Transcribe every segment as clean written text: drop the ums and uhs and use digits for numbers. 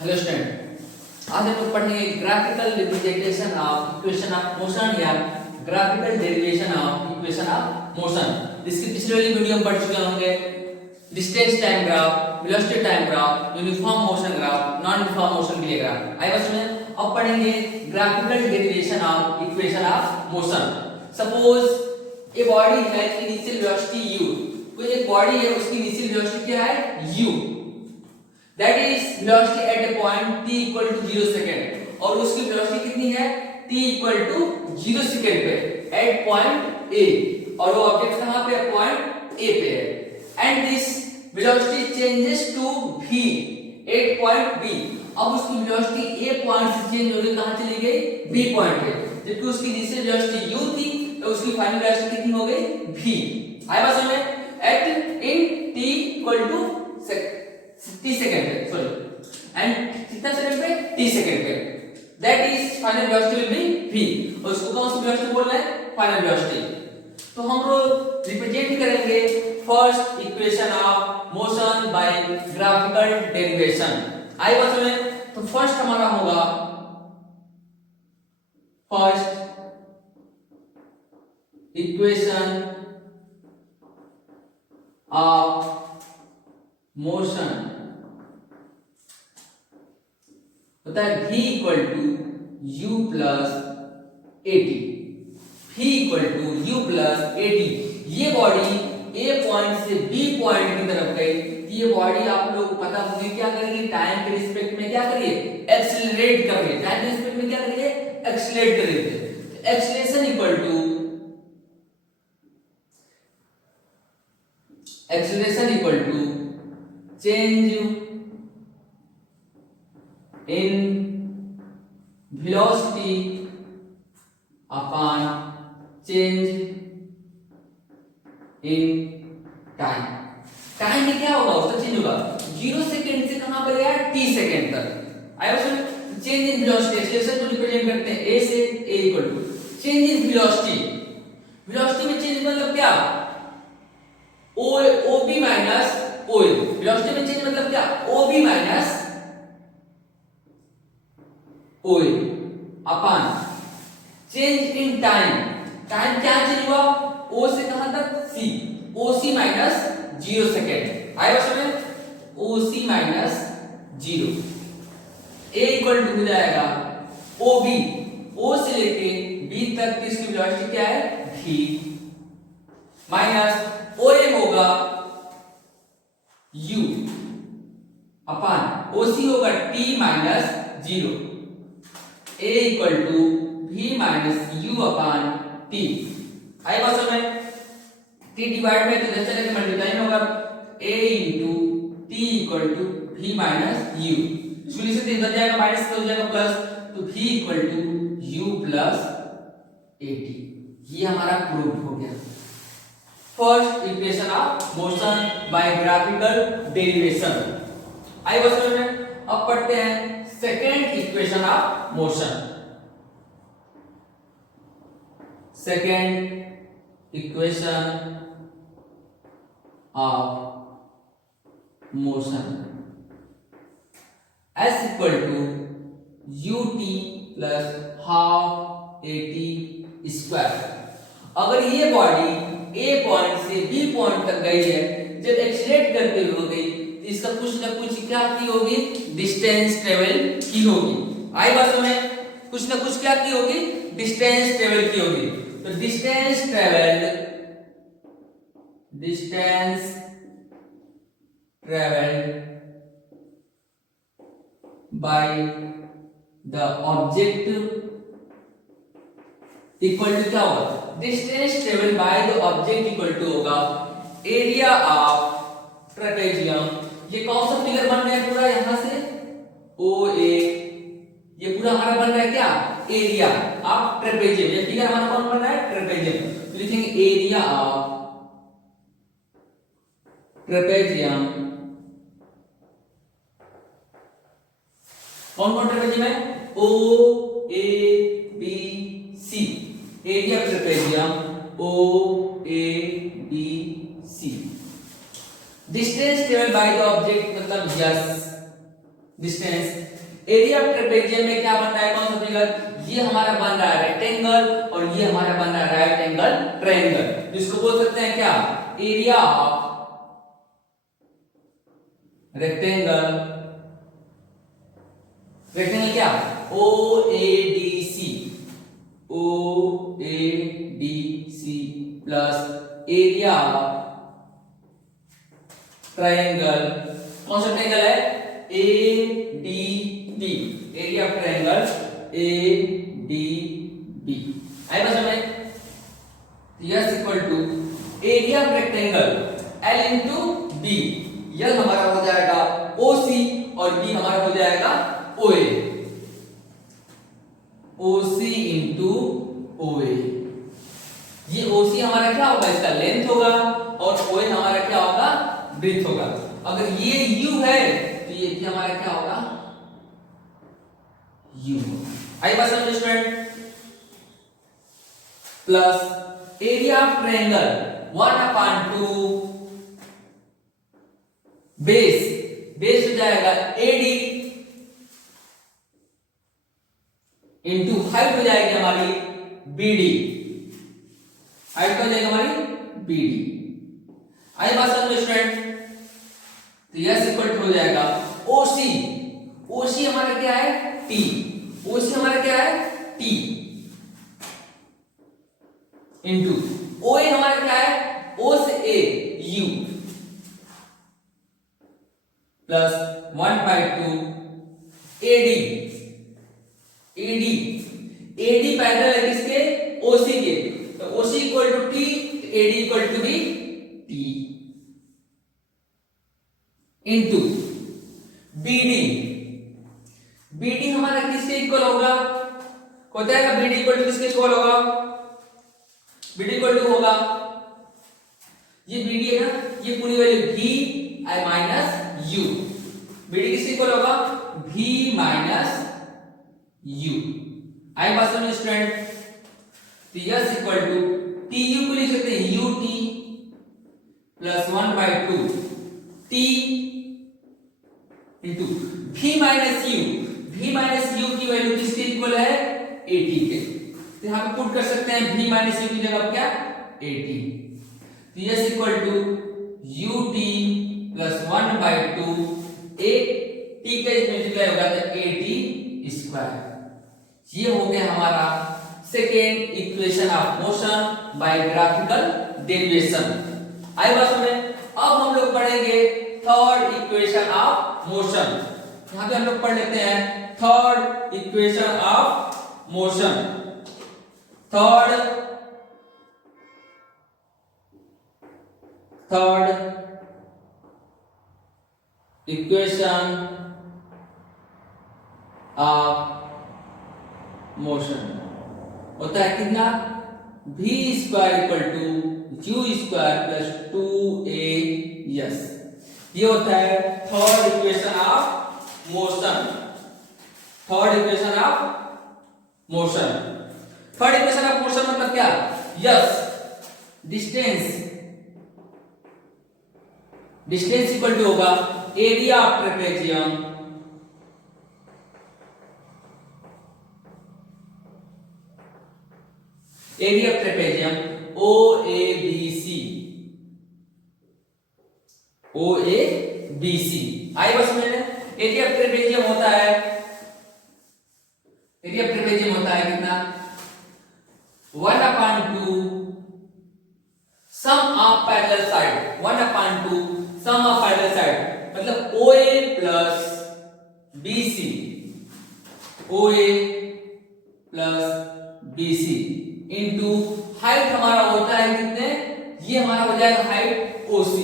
Hello student, आज हम लोग पढ़ेंगे graphical representation of equation of motion या graphical derivation of equation of motion. जिसकी पिछले वाली वीडियो में पढ़ चुके होंगे distance time graph, velocity time graph, uniform motion graph, non uniform motion के लिए ग्राफ। आई बस में अब पढ़ेंगे graphical derivation of equation of motion. Suppose a body है इनिशियल वेलोसिटी u, कोई एक बॉडी है उसकी इनिशियल वेलोसिटी क्या है u, that is velocity at a point t equal to 0 second, और उसकी वेलोसिटी कितनी है t equal to 0 सेकंड पे at point a, और वो ऑब्जेक्ट कहां पे है पॉइंट a पे है। And this velocity changes to v at point b। अब उसकी वेलोसिटी a पॉइंट से चेंज हो गई, कहां चली गई b पॉइंट पे, जबकि उसकी इनिशियल वेलोसिटी u थी तो उसकी फाइनल वेलोसिटी कितनी हो गई v। आया बात समझ में? at in t equal to t second पे, सॉरी, एंड कितना सेकंड पे t सेकंड पे, that is final velocity will be v, और उसको कौन सी वेलोसिटी बोल रहे हैं फाइनल वेलोसिटी। तो हम लोग रिप्रेजेंट करेंगे first equation of motion by graphical derivation. आई बात में, तो फर्स्ट हमारा होगा फर्स्ट इक्वेशन ऑफ मोशन होता है v equal to u plus AT, v equal to u plus AT. ये बॉडी a पॉइंट से b पॉइंट की तरफ गई, ये बॉडी आप लोग को पता होगी क्या करेगी, टाइम के रिस्पेक्ट में क्या करिए एक्सीलरेट कर रही है, टाइम के रिस्पेक्ट में क्या करिए एक्सीलरेट कर रही है। Acceleration equal to change in velocity upon change in time. Time में क्या होगा उसका चेंज होगा 0 सेकंड से कहां पर गया t सेकंड तक। आया समझ? चेंज इन वेलोसिटी एक्सीलरेशन को रिप्रेजेंट करते हैं a से a equal to change in velocity. Velocity में चेंज मतलब क्या ob माइनस oa। वेलोसिटी में चेंज मतलब क्या ob minus OA upon change in time. Time क्या चेंज हुआ o से कहां तक c, oc माइनस 0 सेकेंड। आया समझ? oc minus 0 a equal to हो जाएगा ob, o से लेके b तक इसकी वेलोसिटी क्या है v माइनस om होगा u अपॉन oc होगा t minus 0, a equal to v minus u upon t। आई बात समझ में? t डिवाइड में तो जैसे लेके मल्टीप्लाई में होगा a into t equal to v minus u, इसको से इधर जाएगा माइनस तो हो जाएगा प्लस, तो v equal to u plus at। ये हमारा प्रूव हो गया first equation of motion by graphical derivation. आई बात समझ में? अब पढ़ते हैं second equation of motion. Second equation of motion s equal to ut plus half at square. अगर ये बॉडी a पॉइंट से b पॉइंट तक गई है, जब एक्सीलरेट करते हुए गई तो इसका कुछ ना कुछ क्या की होगी डिस्टेंस ट्रेवल की होगी। आई बात में? कुछ ना कुछ क्या की होगी डिस्टेंस ट्रेवल की होगी। तो distance travelled by the object equal to क्या होगा distance travel by the object equal to होगा एरिया ऑफ ट्रेपेजियम। ये कौन सा फिगर बन रहा है पूरा यहां से OA, ये पूरा हमारा बन रहा है क्या एरिया ऑफ ट्रेपेजियम। ये फिगर हमारा कौन बन रहा है ट्रेपेजियम, तो लिखेंगे एरिया ऑफ ट्रेपेजियम। कौन कौन ट्रेपेजियम है OABC, area of trapezium OABC। Distance travel by the object मतलब s, distance. Area of trapezium में क्या बन रहा है, कौन सा फिगर, ये हमारा बन रहा है रेक्टेंगल और ये हमारा बन रहा है राइट एंगल ट्रायंगल, जिसको बोल सकते हैं क्या, एरिया ऑफ रेक्टेंगल। रेक्टेंगल क्या, OADC, OADC plus area triangle, कौन सा ट्रायंगल है, ADB, area of triangle ADB। आई बस हमें S equal to area of rectangle L into B, L हमारा हो जाएगा OC और B हमारा हो जाएगा OA, OC इंटू OA। ये OC हमारा क्या होगा, इसका लेंथ होगा और OA हमारा क्या होगा, ब्रीथ होगा। अगर ये U है तो ये भी हमारा क्या होगा, U। आई बात समझ student, plus area of triangle 1/2 base, base हो जाएगा AD इंटू हाइट हो जाएगी हमारी BD, हाइट हो जाएगी हमारी BD। आई बात समझ स्टूडेंट, तो यस इक्वल हो जाएगा OC, OC हमारा क्या है T, OC हमारा क्या है T इंटू OA हमारा क्या है, O से A U plus 1/2 AD, AD, AD parallel है किसके, OC के, तो OC equal to T, AD equal to भी T इंटू BD, BD हमारा किसके इक्वल होगा, होता है BD इक्वल टू किसके इक्वल होगा, BD इक्वल टू होगा, ये BD है ना, ये पूरी value V I minus U, BD किसके इक्वल होगा, V माइनस U। आई बात समझ स्टूडेंट, तो यस इक्वल टू TU को लिख सकते हैं UT plus 1/2 T into V minus U, V minus U की वैल्यू किसके इक्वल है, 80 के, तो यहां पे पुट कर सकते हैं V माइनस U की जगह क्या 80, तो s equal to UT plus 1/2 T का मल्टीप्लाई होगा तो 80 स्क्वायर। ये हो गया हमारा second equation of motion by graphical derivation. आई बात में अब हम लोग पढ़ेंगे थर्ड इक्वेशन ऑफ मोशन। यहां पे हम लोग पढ़ लेते हैं third equation of motion. Third equation of motion होता है कितना, v square equal to u square plus 2as। ये होता है third equation of motion. Third equation of motion, third equation of motion मतलब क्या, यस डिस्टेंस इक्वल टू होगा area of trapezium OABC। आई बस में एरिया ऑफ ट्रेपेजियम होता है, एरिया ऑफ ट्रेपेजियम होता है कितना, 1/2 sum of parallel side, 1/2 sum of parallel side, मतलब OA plus BC, OA plus BC into height हमारा होता है कितने, ये हमारा हो जाएगा हाइट OC।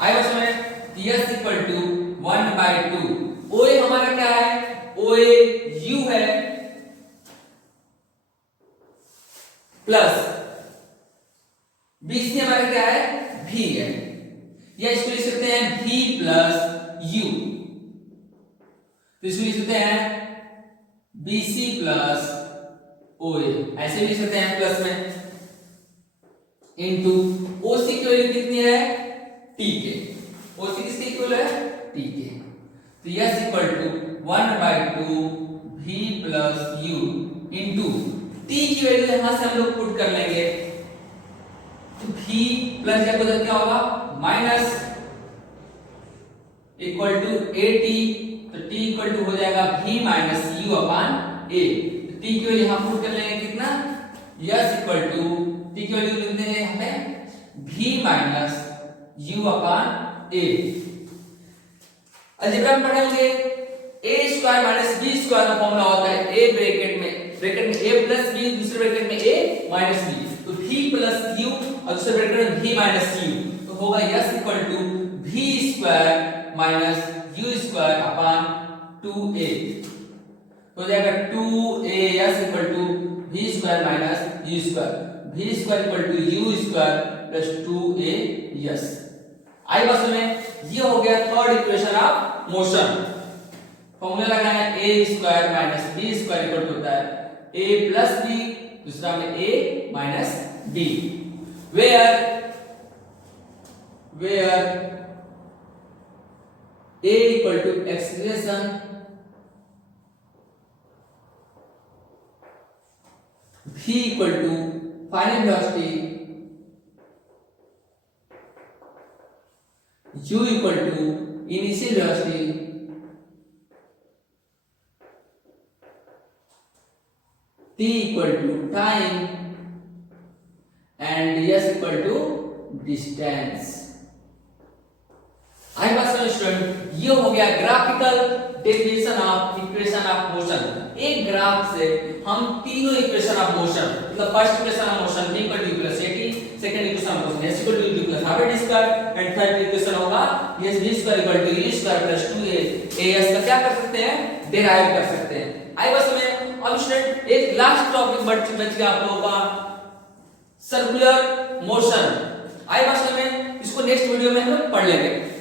आई बस में यस इक्वल टू 1/2 OA हमारा क्या है, OA U है प्लस BC हमारा क्या है, V है, या इसको लिख सकते हैं V प्लस U, तो इसको लिख सकते हैं BC प्लस OA, ऐसे लिख सकते हैं प्लस में, इंटू OC की वैल्यू कितनी है, T के, OC किसके इक्वल है, T के, तो s equal to 1/2 v plus u into t की वैल्यू यहां से हम लोग पुट कर लेंगे, तो v प्लस या उधर क्या होगा माइनस इक्वल टू at, तो t इक्वल टू हो जाएगा v minus u upon a। तो t की वैल्यू यहां पुट कर लेंगे कितना, s इक्वल टू t की वैल्यू लिख देंगे हमें v minus u upon a। Algebra में पढ़ेंगे a square minus b square का फॉर्मूला होता है a ब्रैकेट में a प्लस b, दूसरे ब्रैकेट में a माइनस b, तो v प्लस u और दूसरे ब्रैकेट में v माइनस u, तो होगा s equal to v square minus u square upon 2a, हो जाएगा 2a s equal to v square minus u square, v square equal to u square plus 2a s। आई बस में ये हो गया third equation of motion. Formula लगाना है a square minus b square equal to होता है a प्लस b, दूसरा में a minus b, where a equal to acceleration v equal to final velocity, u equal to initial velocity, t equal to time and s equal to distance. आई बात समझ student, ये हो गया graphical definition of equation of motion. एक graph से हम तीनों इक्वेशन ऑफ मोशन, मतलब first equation of motion v equal to plus at, second equation of motion s equal to plus half a square, and third equation होगा s v square equal to u square plus 2a as का क्या कर सकते हैं, derive कर सकते हैं। आई बस में अब स्टूडेंट एक लास्ट टॉपिक बच गया आप लोगों का, सर्कुलर मोशन। आई बस में इसको नेक्स्ट वीडियो में हम लोग पढ़ लेंगे।